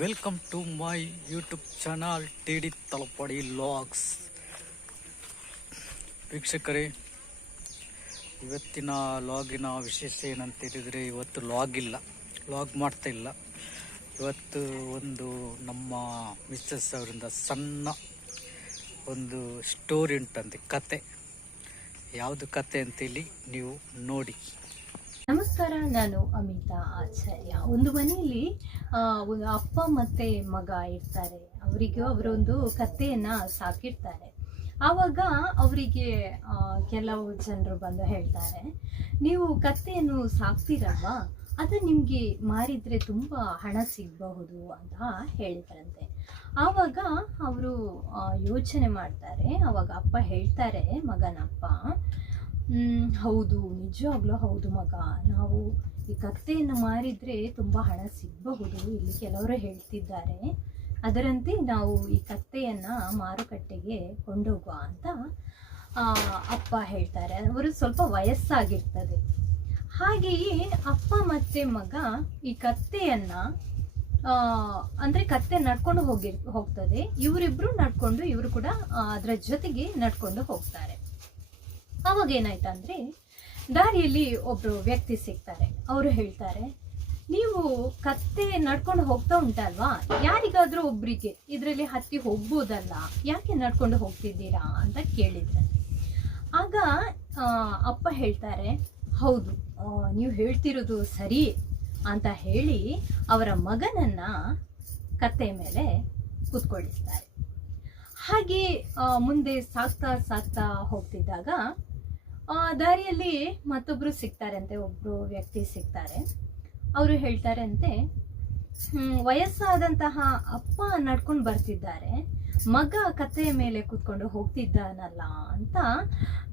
Welcome to my YouTube channel T D Talapady logs ವೀಕ್ಷಕರೇ, ಇವತ್ತಿನ ಲಾಗಿನ ವಿಶೇಷ ಏನಂತ ಹೇಳಿದರೆ, ಇವತ್ತು ಲಾಗ್ ಇಲ್ಲ ಲಾಗ್ ಮಾಡ್ತಾ ಇಲ್ಲ. ಇವತ್ತು ಒಂದು ನಮ್ಮ ಮಿಸ್ಸಸ್ ಅವರಿಂದ ಸಣ್ಣ ಒಂದು ಸ್ಟೋರಿ ಉಂಟಂತೆ, ಕತೆ. ಯಾವುದು ಕತೆ ಅಂತೇಳಿ ನೀವು ನೋಡಿ. ನಮಸ್ಕಾರ ನಾನು ಅಮಿತಾ ಆಚಾರ್ಯ. ಒಂದು ಮನೆಯಲ್ಲಿ ಒಂದು ಅಪ್ಪ ಮತ್ತೆ ಮಗ ಇರ್ತಾರೆ. ಅವರಿಗೆ ಅವರೊಂದು ಕಥೆಯನ್ನು ಸಾಕಿರ್ತಾರೆ. ಆವಾಗ ಅವರಿಗೆ ಕೆಲವು ಜನರು ಬಂದು ಹೇಳ್ತಾರೆ, ನೀವು ಕತ್ತೆಯನ್ನು ಸಾಕ್ತೀರಲ್ವಾ? ಅದು ನಿಮಗೆ ಮಾರಿದರೆ ತುಂಬ ಹಣ ಸಿಗಬಹುದು ಅಂತ ಹೇಳಿದ್ರಂತೆ ಆವಾಗ ಅವರು ಯೋಚನೆ ಮಾಡ್ತಾರೆ. ಆವಾಗ ಅಪ್ಪ ಹೇಳ್ತಾರೆ, ಮಗನಪ್ಪ ಹೌದು, ನಿಜವಾಗ್ಲೂ ಹೌದು ಮಗ. ನಾವು ಈ ಕತ್ತೆಯನ್ನು ಮಾರಿದ್ರೆ ತುಂಬ ಹಣ ಸಿಗಬಹುದು, ಇಲ್ಲಿ ಕೆಲವರು ಹೇಳ್ತಿದ್ದಾರೆ. ಅದರಂತೆ ನಾವು ಈ ಕತ್ತೆಯನ್ನ ಮಾರುಕಟ್ಟೆಗೆ ಕೊಂಡೋಗುವ ಅಂತ ಅಪ್ಪ ಹೇಳ್ತಾರೆ. ಅವರು ಸ್ವಲ್ಪ ವಯಸ್ಸಾಗಿರ್ತದೆ. ಹಾಗೆಯೇ ಅಪ್ಪ ಮತ್ತೆ ಮಗ ಈ ಕತ್ತೆಯನ್ನ ಅಂದರೆ ಕತ್ತೆ ನಡ್ಕೊಂಡು ಹೋಗಿ ಹೋಗ್ತದೆ. ಇವರಿಬ್ಬರು ನಡ್ಕೊಂಡು, ಇವರು ಕೂಡ ಅದರ ಜೊತೆಗೆ ನಡ್ಕೊಂಡು ಹೋಗ್ತಾರೆ. ಅವಾಗ ಏನಾಯ್ತಂದ್ರೆ ದಾರಿಯಲ್ಲಿ ಒಬ್ರು ವ್ಯಕ್ತಿ ಸಿಗ್ತಾರೆ. ಅವರು ಹೇಳ್ತಾರೆ, ನೀವು ಕತ್ತೆ ನಡ್ಕೊಂಡು ಹೋಗ್ತಾ ಉಂಟಲ್ವಾ? ಯಾರಿಗಾದ್ರೂ ಒಬ್ರಿಗೆ ಇದರಲ್ಲಿ ಹತ್ತಿ ಹೋಗ್ಬೋದಲ್ಲ? ಯಾಕೆ ನಡ್ಕೊಂಡು ಹೋಗ್ತಿದ್ದೀರಾ? ಅಂತ ಕೇಳಿದ್ರೆ. ಆಗ ಅಪ್ಪ ಹೇಳ್ತಾರೆ, ಹೌದು ನೀವು ಹೇಳ್ತಿರೋದು ಸರಿ ಅಂತ ಹೇಳಿ ಅವರ ಮಗನನ್ನ ಕತ್ತೆ ಮೇಲೆ ಕೂತ್ಕೊಳ್ಳಿಸ್ತಾರೆ. ಹಾಗೆ ಮುಂದೆ ಸಾಕ್ತಾ ಸಾಕ್ತಾ ಹೋಗ್ತಿದ್ದಾಗ ದಾರಿಯಲ್ಲಿ ಮತ್ತೊಬ್ಬರು ಸಿಗ್ತಾರಂತೆ ಒಬ್ಬರು ವ್ಯಕ್ತಿ ಸಿಗ್ತಾರೆ. ಅವರು ಹೇಳ್ತಾರಂತೆ ವಯಸ್ಸಾದಂತಹ ಅಪ್ಪ ನಡ್ಕೊಂಡು ಬರ್ತಿದ್ದಾರೆ ಮಗ ಕತ್ತೆಯ ಮೇಲೆ ಕೂತ್ಕೊಂಡು ಹೋಗ್ತಿದ್ದಾನಲ್ಲ ಅಂತ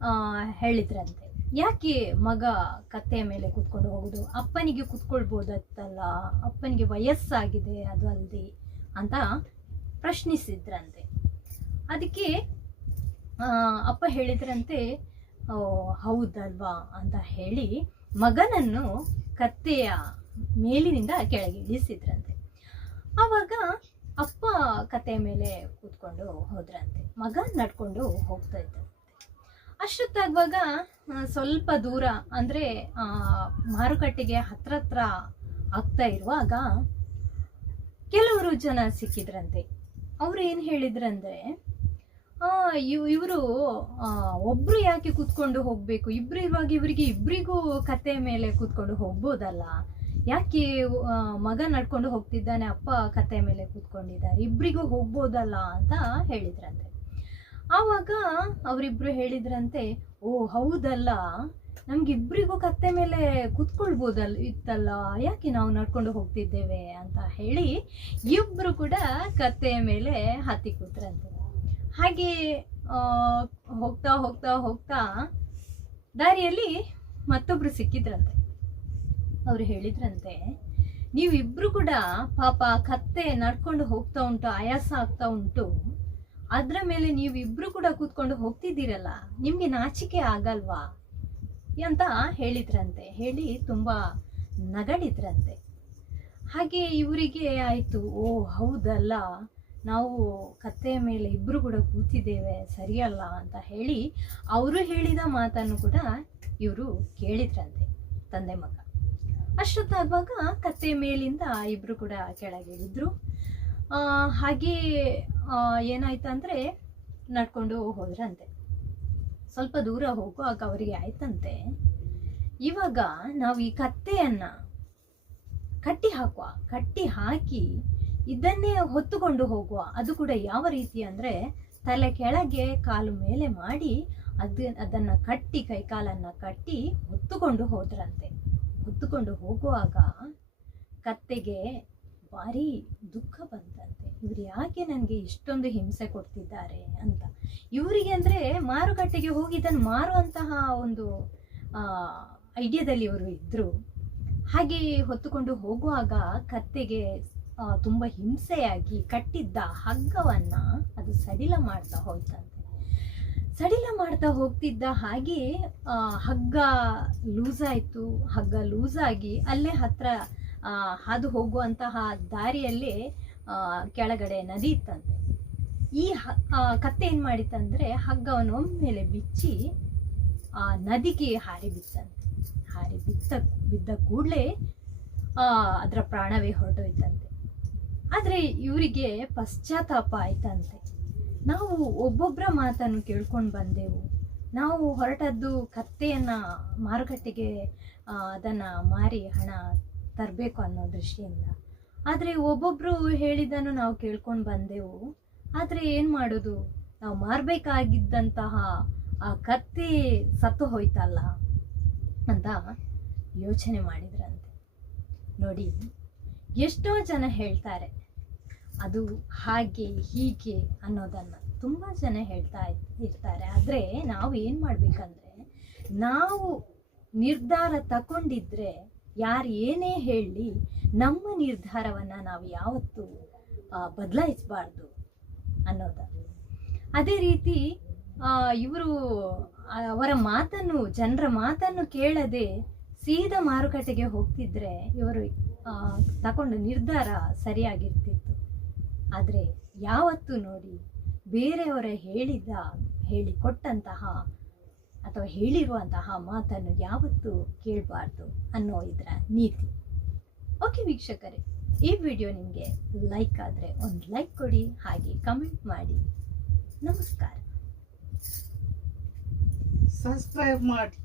ಆ, ಹೇಳಿದ್ರಂತೆ. ಯಾಕೆ ಮಗ ಕತ್ತೆಯ ಮೇಲೆ ಕೂತ್ಕೊಂಡು ಹೋಗುದು? ಅಪ್ಪನಿಗೆ ಕೂತ್ಕೊಳ್ಬೋದತ್ತಲ್ಲ ಅಪ್ಪನಿಗೆ ವಯಸ್ಸಾಗಿದೆ ಅದು ಅಲ್ಲದೆ ಅಂತ ಪ್ರಶ್ನಿಸಿದ್ರಂತೆ. ಅದಕ್ಕೆ ಅಪ್ಪ ಹೇಳಿದ್ರಂತೆ ಹೌದಲ್ವಾ ಅಂತ ಹೇಳಿ ಮಗನನ್ನು ಕತ್ತೆಯ ಮೇಲಿನಿಂದ ಕೆಳಗೆ ಇಳಿಸಿದ್ರಂತೆ. ಆವಾಗ ಅಪ್ಪ ಕತ್ತೆಯ ಮೇಲೆ ಕೂತ್ಕೊಂಡು ಹೋದ್ರಂತೆ. ಮಗ ನಡ್ಕೊಂಡು ಹೋಗ್ತಾ ಇದ್ದಂತೆ ಅಷ್ಟೊತ್ತಾಗುವಾಗ ಸ್ವಲ್ಪ ದೂರ, ಅಂದರೆ ಮಾರುಕಟ್ಟೆಗೆ ಹತ್ರ ಹತ್ರ ಆಗ್ತಾ ಇರುವಾಗ ಕೆಲವರು ಜನ ಸಿಕ್ಕಿದ್ರಂತೆ. ಅವ್ರು ಏನು ಹೇಳಿದ್ರಂದ್ರೆ ಇವ್, ಇವರು ಒಬ್ರು ಯಾಕೆ ಕೂತ್ಕೊಂಡು ಹೋಗ್ಬೇಕು? ಇಬ್ರು ಇರುವಾಗ ಇವರಿಗೆ ಇಬ್ರಿಗೂ ಕತೆ ಮೇಲೆ ಕೂತ್ಕೊಂಡು ಹೋಗ್ಬೋದಲ್ಲ? ಯಾಕೆ ಮಗ ನಡ್ಕೊಂಡು ಹೋಗ್ತಿದ್ದಾನೆ, ಅಪ್ಪ ಕತೆ ಮೇಲೆ ಕೂತ್ಕೊಂಡಿದ್ದಾರೆ? ಇಬ್ರಿಗೂ ಹೋಗ್ಬೋದಲ್ಲ ಅಂತ ಹೇಳಿದ್ರಂತೆ. ಆವಾಗ ಅವರಿಬ್ರು ಹೇಳಿದ್ರಂತೆ, ಓ, ಹೌದಲ್ಲ. ನಮ್ಗಿಬ್ರಿಗೂ ಕತ್ತೆ ಮೇಲೆ ಕುತ್ಕೊಳ್ಬೋದಲ್, ಇತ್ತಲ್ಲ. ಯಾಕೆ ನಾವು ನಡ್ಕೊಂಡು ಹೋಗ್ತಿದ್ದೇವೆ ಅಂತ ಹೇಳಿ ಇಬ್ರು ಕೂಡ ಕತ್ತೆಯ ಮೇಲೆ ಹತ್ತಿ ಕೂತ್ರಂತೆ. ಹಾಗೆ ಹೋಗ್ತಾ ಹೋಗ್ತಾ ಹೋಗ್ತಾ ದಾರಿಯಲ್ಲಿ ಮತ್ತೊಬ್ರು ಸಿಕ್ಕಿದ್ರಂತೆ. ಅವ್ರು ಹೇಳಿದ್ರಂತೆ, ನೀವಿಬ್ರು ಕೂಡ ಪಾಪ ಕತ್ತೆ ನಡ್ಕೊಂಡು ಹೋಗ್ತಾ ಉಂಟು, ಆಯಾಸ ಆಗ್ತಾ ಉಂಟು. ಅದರ ಮೇಲೆ ನೀವಿಬ್ರು ಕೂಡ ಕೂತ್ಕೊಂಡು ಹೋಗ್ತಿದ್ದೀರಲ್ಲ, ನಿಮಗೆ ನಾಚಿಕೆ ಆಗಲ್ವಾ ಅಂತ ಹೇಳಿದ್ರಂತೆ. ಹೇಳಿ ತುಂಬ ನಗಡಿದ್ರಂತೆ. ಹಾಗೆ ಇವರಿಗೆ ಆಯಿತು, ಓ, ಹೌದಲ್ಲ. ನಾವು ಕತ್ತೆಯ ಮೇಲೆ ಇಬ್ಬರು ಕೂಡ ಕೂತಿದ್ದೇವೆ, ಸರಿಯಲ್ಲ ಅಂತ ಹೇಳಿ ಅವರು ಹೇಳಿದ ಮಾತನ್ನು ಕೂಡ ಇವರು ಕೇಳಿದ್ರಂತೆ ತಂದೆ ಮಗ. ಅಷ್ಟೊತ್ತಾಗುವಾಗ ಕತ್ತೆಯ ಮೇಲಿಂದ ಇಬ್ಬರು ಕೂಡ ಕೆಳಗಿಳಿದ್ರು. ಹಾಗೆ ಏನಾಯ್ತಂದ್ರೆ ನಡ್ಕೊಂಡು ಹೋದ್ರಂತೆ. ಸ್ವಲ್ಪ ದೂರ ಹೋಗುವಾಗ ಅವರಿಗೆ ಆಯ್ತಂತೆ. ಇವಾಗ ನಾವು ಈ ಕತ್ತೆಯನ್ನ ಕಟ್ಟಿ ಹಾಕುವ, ಕಟ್ಟಿ ಹಾಕಿ ಇದನ್ನೇ ಹೊತ್ತುಕೊಂಡು ಹೋಗುವ. ಅದು ಕೂಡ ಯಾವ ರೀತಿ ಅಂದ್ರೆ ತಲೆ ಕೆಳಗೆ ಕಾಲು ಮೇಲೆ ಮಾಡಿ ಅದು, ಅದನ್ನ ಕಟ್ಟಿ ಕೈಕಾಲನ್ನು ಕಟ್ಟಿ ಹೊತ್ತುಕೊಂಡು ಹೋದ್ರಂತೆ. ಹೊತ್ತುಕೊಂಡು ಹೋಗುವಾಗ ಕತ್ತೆಗೆ ಭಾರಿ ದುಃಖ ಬಂತಂತೆ. ಇವ್ರು ಯಾಕೆ ನನಗೆ ಇಷ್ಟೊಂದು ಹಿಂಸೆ ಕೊಡ್ತಿದ್ದಾರೆ ಅಂತ. ಇವರಿಗೆ ಅಂದ್ರೆ ಮಾರುಕಟ್ಟೆಗೆ ಹೋಗಿ ಇದನ್ನು ಮಾರುವಂತಹ ಒಂದು ಐಡಿಯಾದಲ್ಲಿ ಇವರು ಇದ್ದರು ಹಾಗೆ ಹೊತ್ತುಕೊಂಡು ಹೋಗುವಾಗ ಕತ್ತೆಗೆ ತುಂಬ ಹಿಂಸೆಯಾಗಿ ಕಟ್ಟಿದ್ದ ಹಗ್ಗವನ್ನ ಅದು ಸಡಿಲ ಮಾಡ್ತಾ ಹೋಯ್ತಂತೆ. ಸಡಿಲ ಮಾಡ್ತಾ ಹೋಗ್ತಿದ್ದ ಹಾಗೆ ಹಗ್ಗ ಲೂಸ್ ಆಯ್ತು ಹಗ್ಗ ಲೂಸ್ ಆಗಿ ಅಲ್ಲೇ ಹತ್ರ ಹಾದು ಹೋಗುವಂತಹ ದಾರಿಯಲ್ಲಿ ಕೆಳಗಡೆ ನದಿ ಇತ್ತಂತೆ. ಈ ಕತ್ತೆ ಏನು ಮಾಡಿತ್ತಂದರೆ ಹಗ್ಗವನ್ನು ಒಮ್ಮೆಲೆ ಬಿಚ್ಚಿ, ಆ, ನದಿಗೆ ಹಾರಿ ಬಿತ್ತಂತೆ. ಹಾರಿ ಬಿತ್ತ, ಬಿದ್ದ ಕೂಡಲೇ ಅದರ ಪ್ರಾಣವೇ ಹೊರಟೋಯ್ತಂತೆ. ಆದರೆ ಇವರಿಗೆ ಪಶ್ಚಾತ್ತಾಪ ಆಯ್ತಂತೆ. ನಾವು ಒಬ್ಬೊಬ್ಬರ ಮಾತನ್ನು ಕೇಳ್ಕೊಂಡು ಬಂದೆವು. ನಾವು ಹೊರಟದ್ದು ಕತ್ತೆಯನ್ನು ಮಾರುಕಟ್ಟೆಗೆ ಅದನ್ನು ಮಾರಿ ಹಣ ತರಬೇಕು ಅನ್ನೋ ದೃಷ್ಟಿಯಿಂದ. ಆದರೆ ಒಬ್ಬೊಬ್ಬರು ಹೇಳಿದ್ದನ್ನು ನಾವು ಕೇಳ್ಕೊಂಡು ಬಂದೆವು. ಆದರೆ ಏನು ಮಾಡೋದು? ನಾವು ಮಾರಬೇಕಾಗಿದ್ದಂತಹ ಆ ಕತ್ತೆ ಸತ್ತು ಹೋಯ್ತಲ್ಲ ಅಂತ ಯೋಚನೆ ಮಾಡಿದ್ರಂತೆ. ನೋಡಿ ಎಷ್ಟೋ ಜನ ಹೇಳ್ತಾರೆ, ಅದು ಹಾಗೆ ಹೀಗೆ ಅನ್ನೋದನ್ನು ತುಂಬ ಜನ ಹೇಳ್ತಾ ಇರ್ತಾರೆ. ಆದರೆ ನಾವು ಏನು ಮಾಡಬೇಕಂದ್ರೆ, ನಾವು ನಿರ್ಧಾರ ತಗೊಂಡಿದ್ರೆ ಯಾರು ಏನೇ ಹೇಳಲಿ ನಮ್ಮ ನಿರ್ಧಾರವನ್ನು ನಾವು ಯಾವತ್ತೂ ಬದಲಾಯಿಸಬಾರ್ದು ಅನ್ನೋದು. ಅದೇ ರೀತಿ ಇವರು ಅವರ ಮಾತನ್ನು, ಜನರ ಮಾತನ್ನು ಕೇಳದೆ ಸೀದಾ ಮಾರುಕಟ್ಟೆಗೆ ಹೋಗ್ತಿದ್ರೆ ಇವರು ತಗೊಂಡ ನಿರ್ಧಾರ ಸರಿಯಾಗಿರ್ತಿತ್ತು. ಆದರೆ ಯಾವತ್ತೂ ನೋಡಿ ಬೇರೆಯವರ ಹೇಳಿದ, ಹೇಳಿಕೊಟ್ಟಂತಹ ಅಥವಾ ಹೇಳಿರುವಂತಹ ಮಾತನ್ನು ಯಾವತ್ತೂ ಕೇಳಬಾರ್ದು ಅನ್ನೋ ಇದರ ನೀತಿ. ಓಕೆ ವೀಕ್ಷಕರೇ, ಈ ವಿಡಿಯೋ ನಿಮಗೆ ಲೈಕ್ ಆದರೆ ಒಂದು ಲೈಕ್ ಕೊಡಿ, ಹಾಗೆ ಕಮೆಂಟ್ ಮಾಡಿ. ನಮಸ್ಕಾರ. ಸಬ್ಸ್ಕ್ರೈಬ್ ಮಾಡಿ.